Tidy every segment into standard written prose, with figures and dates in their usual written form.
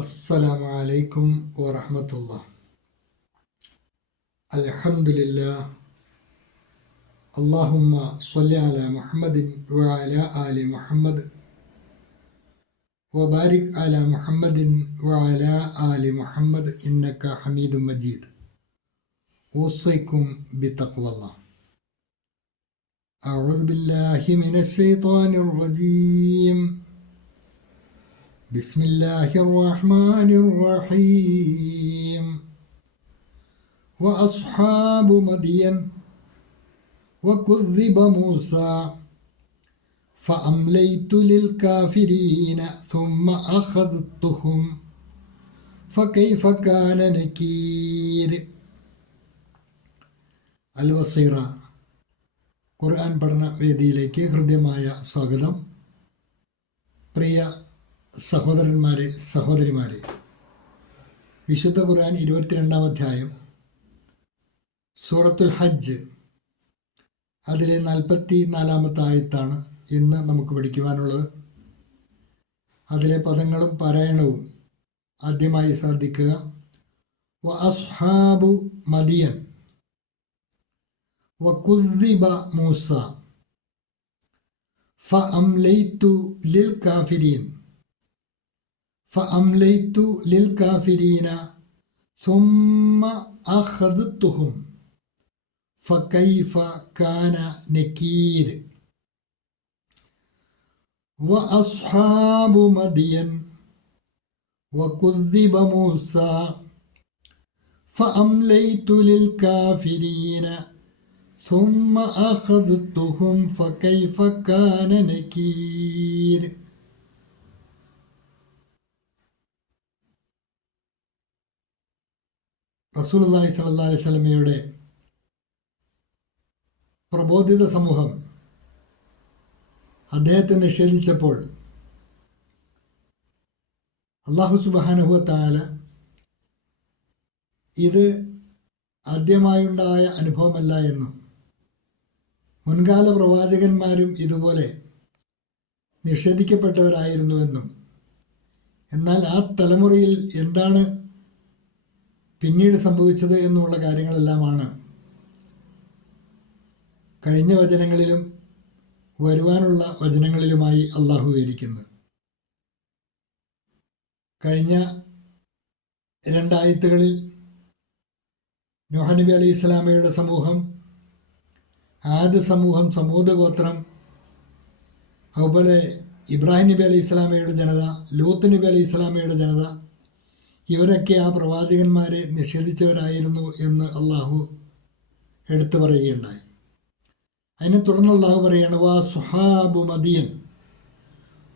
السلام عليكم ورحمة الله. الحمد لله. اللهم صل على محمد وعلى آل محمد وبارك على محمد وعلى آل محمد إنك حميد مجيد. أوصيكم بتقوى الله. أعوذ بالله من الشيطان الرجيم. بسم الله الرحمن الرحيم. وأصحاب مدين وكذب موسى فأمليت للكافرين ثم أخذتهم فكيف كان نكير. അൽ-ബസീറ ഖുർആൻ പഠന വേദിയിലേക്ക് ഹൃദ്യമായ സ്വാഗതം. പ്രിയ സഹോദരന്മാരെ, സഹോദരിമാരെ, വിശുദ്ധ ഖുർആൻ 22-ാം അധ്യായം സൂറത്തുൽ ഹജ്ജ്, അതിലെ 44-ാമത്തെ ആയത്താണ് ഇന്ന് നമുക്ക് പഠിക്കുവാനുള്ളത്. അതിലെ പദങ്ങളും പാരായണവും ആദ്യമായി ശ്രദ്ധിക്കുക. വ അസ്ഹാബു മദിയൻ വകുദ്ദിബ മൂസ ഫഅംലൈതു ലിൽ കാഫിരീൻ فأمليت للكافرين ثم أخذتهم فكيف كان نكير. وأصحاب مدين وكذب موسى فأمليت للكافرين ثم أخذتهم فكيف كان نكير. റസൂലുള്ളാഹി സ്വല്ലല്ലാഹു അലൈഹി വസല്ലമയുടെ പ്രബോധിത സമൂഹം അദ്ദേഹത്തെ നിഷേധിച്ചപ്പോൾ അല്ലാഹു സുബ്ഹാനഹു വ തആല ഇത് ആദ്യമായുണ്ടായ അനുഭവമല്ല എന്നും മുൻകാല പ്രവാചകന്മാരും ഇതുപോലെ നിഷേധിക്കപ്പെട്ടവരായിരുന്നുവെന്നും എന്നാൽ ആ തലമുറയിൽ എന്താണ് പിന്നീട് സംഭവിച്ചത് എന്നുള്ള കാര്യങ്ങളെല്ലാമാണ് കഴിഞ്ഞ വചനങ്ങളിലും വരുവാനുള്ള വചനങ്ങളിലുമായി അള്ളാഹു വിവരിക്കുന്നത്. കഴിഞ്ഞ 2 ആയത്തുകളിൽ നൂഹ് നബി അലൈഹി സ്വലാമയുടെ സമൂഹം, ആദ് സമൂഹം, സമൂദ് ഗോത്രം, അതുപോലെ ഇബ്രാഹിം നബി അലൈഹി സ്വലാമയുടെ ജനത, ലൂത്ത് നബി അലൈഹി സ്വലാമയുടെ ജനത, ഇവരൊക്കെ ആ പ്രവാചകന്മാരെ നിഷേധിച്ചവരായിരുന്നു എന്ന് അള്ളാഹു എടുത്തു പറയുകയുണ്ടായി. അതിനെ തുടർന്ന് അള്ളാഹു പറയുകയാണ് വാ സുഹാബു മദിയൻ,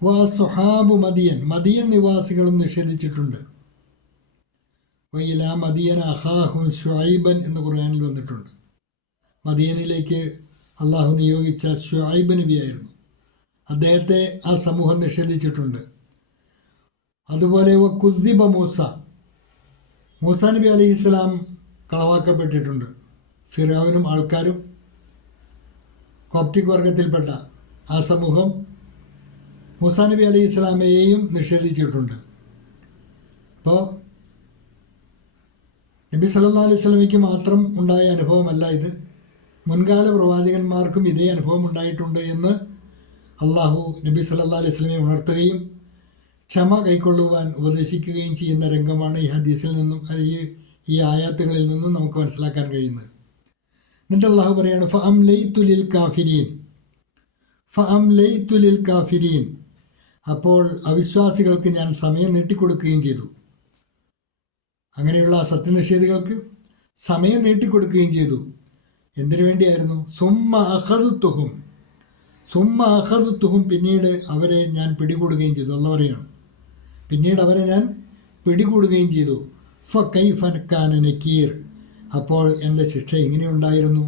വാ സുഹാബു മദിയൻ, മദിയൻ നിവാസികളും നിഷേധിച്ചിട്ടുണ്ട്. വയില മദിയൻ അഹാഹു ഷുഐബൻ എന്ന് ഖുർആനിൽ വന്നിട്ടുണ്ട്. മദിയനിലേക്ക് അള്ളാഹു നിയോഗിച്ച ഷുഐബ് നബിയായിരുന്നു. അദ്ദേഹത്തെ ആ സമൂഹം നിഷേധിച്ചിട്ടുണ്ട്. അതുപോലെ കുദ്ദിബ മൂസ നബി അലൈഹി സ്വലാം കളവാക്കപ്പെട്ടിട്ടുണ്ട്. ഫിറഔനും ആൾക്കാരും കോപ്റ്റിക് വർഗത്തിൽപ്പെട്ട ആ സമൂഹം മൂസ നബി അലൈഹി സ്വലാമയെയും നിഷേധിച്ചിട്ടുണ്ട്. അപ്പോൾ നബി സല്ലല്ലാഹു അലൈഹി വസല്ലമയ്ക്ക് മാത്രം ഉണ്ടായ അനുഭവമല്ല ഇത്, മുൻകാല പ്രവാചകന്മാർക്കും ഇതേ അനുഭവം ഉണ്ടായിട്ടുണ്ട് എന്ന് അള്ളാഹു നബി സല്ലല്ലാഹു അലൈഹി വസല്ലമയെ ഉണർത്തുകയും ക്ഷമ കൈക്കൊള്ളുവാൻ ഉപദേശിക്കുകയും ചെയ്യുന്ന രംഗമാണ് ഈ ഹദീസിൽ നിന്നും ഈ ആയാത്തുകളിൽ നിന്നും നമുക്ക് മനസ്സിലാക്കാൻ കഴിയുന്നത്. എന്നിട്ട് അള്ളാഹു പറയാണ് ഫഅംലൈതു ലിൽ കാഫിരീൻ, ഫഅംലൈതു ലിൽ കാഫിരീൻ, അപ്പോൾ അവിശ്വാസികൾക്ക് ഞാൻ സമയം നീട്ടിക്കൊടുക്കുകയും ചെയ്തു. അങ്ങനെയുള്ള സത്യനിഷേധികൾക്ക് സമയം നീട്ടിക്കൊടുക്കുകയും ചെയ്തു. എന്തിനു വേണ്ടിയായിരുന്നു? സുമ്മ അഖദുത്തുഹും, പിന്നീട് അവരെ ഞാൻ പിടികൂടുകയും ചെയ്തു. അള്ളാഹു പറയാണ് പിന്നീട് അവരെ ഞാൻ പിടികൂടുകയും ചെയ്തു. ഫകൈഫ കാന നകീർ, അപ്പോൾ എൻ്റെ ശിക്ഷ എങ്ങനെയുണ്ടായിരുന്നു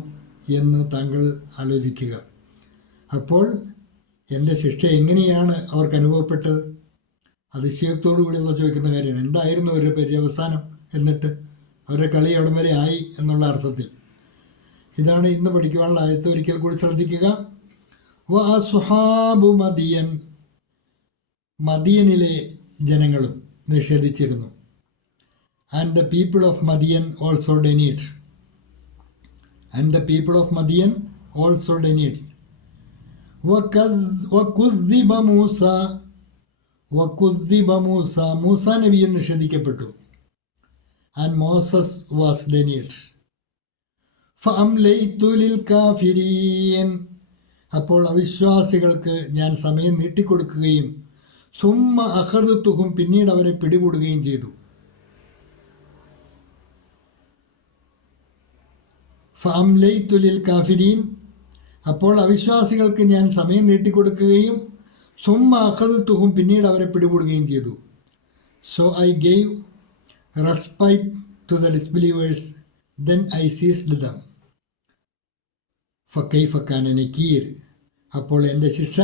എന്ന് താങ്കൾ ആലോചിക്കുക. അപ്പോൾ എൻ്റെ ശിക്ഷ എങ്ങനെയാണ് അവർക്ക് അനുഭവപ്പെട്ടത്? അതിശയത്തോടു കൂടിയുള്ള ചോദിക്കുന്ന കാര്യമാണ്. എന്തായിരുന്നു അവരുടെ പര്യവസാനം? എന്നിട്ട് അവരുടെ കളി എവിടം വരെ ആയി എന്നുള്ള അർത്ഥത്തിൽ ഇതാണ് ഇന്ന് പഠിക്കുവാനുള്ള ആയത്ത്. ഒരിക്കൽ കൂടി ശ്രദ്ധിക്കുക. വ അസ്ഹാബു മദിയൻ, മദിയനിലെ ജനങ്ങളും നിഷേധിച്ചിരുന്നു. And the people of Madyan also denied. And the people of Madyan also denied. വകുദ്ദിബ മൂസ. വകുദ്ദിബ മൂസ. മൂസ നബിയും നിഷേധിക്കപ്പെട്ടു. And Moses was denied. ഫഅംലൈതു ലിൽ കാഫിരീൻ. അപ്പോൾ അവിശ്വാസികൾക്ക് ഞാൻ സമയം നീട്ടിക്കൊടുക്കുകയും സുമ്മ അഖദ്തുഹും പിന്നീട് അവരെ പിടികൂടുകയും ചെയ്തു. ഫഅംലൈതു ലിൽ കാഫിരീൻ. അപ്പോൾ അവിശ്വാസികൾക്ക് ഞാൻ സമയം നീട്ടിക്കൊടുക്കുകയും സുമ്മ അഖദ്തുഹും പിന്നീട് അവരെ പിടികൂടുകയും ചെയ്തു. So I gave respite to the disbelievers, then I seized them. ഫക്കൈഫ കാന നകീർ. അപ്പോൾ എൻ്റെ ശിക്ഷ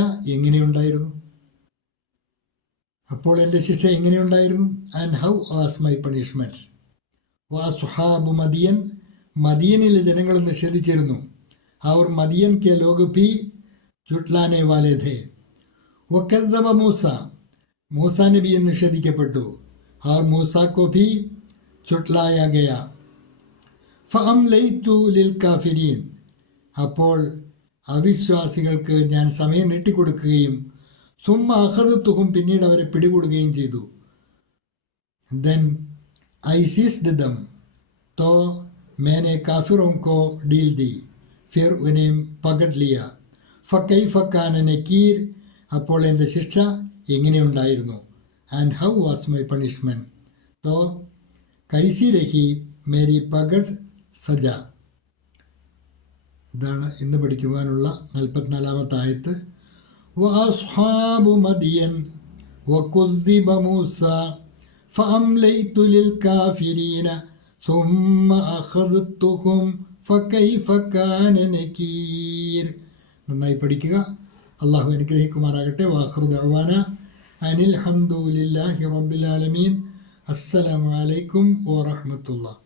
എങ്ങനെയുണ്ടായിരുന്നു? And how was my punishment. വഅസ്ഹാബു മദിയൻ. മദിയനിലെ ജനങ്ങൾ നിഷേധിച്ചിരുന്നു. और मदियन के लोग भी जुटलाने वाले थे. वकज़्ज़ब मूसा. मूसा ने भी निषेधिക്കപ്പെട്ടു. और मूसा को भी जुटलाया गया. ഫഅംലൈതു ലിൽ കാഫിരീൻ. അപ്പോൾ അവിശ്വാസികൾക്ക് ഞാൻ സമയം നീട്ടിക്കൊടുക്കുകയും സുമ്മ അഖദ്തുഹും പിന്നീട് അവരെ പിടികൂടുകയും ചെയ്തു. देन आई सीज्ड दम. तो मैंने काफिरों को डील दी. फिर उन्हें पकड़ लिया. फकैफ कान नकीर. അപ്പോൾ എൻ്റെ ശിക്ഷ എങ്ങനെയുണ്ടായിരുന്നു? And how was my punishment. तो कैसी रही मेरी पकड़ सजा. ഇതാണ് ഇന്ന് പഠിക്കുവാനുള്ള 44-ാമത്തെ ആയത്ത്. വഅസ്ഹാബു മദിയൻ വകുദ്ദിബ മൂസ ഫഅംലൈതു ലിൽ കാഫിരീന സുമ്മ അഖദ്തുഹും ഫകൈഫ കാന നകീർ. നന്നായി പഠിക്കുക. അള്ളാഹു അനുഗ്രഹിക്കുമാറാകട്ടെ. വാഖിറു ദഅ്വാന അനിൽ ഹംദുലില്ലാഹി റബ്ബിൽ ആലമീൻ. അസ്സലാമു അലൈക്കും വറഹ്മത്തുള്ളാഹി.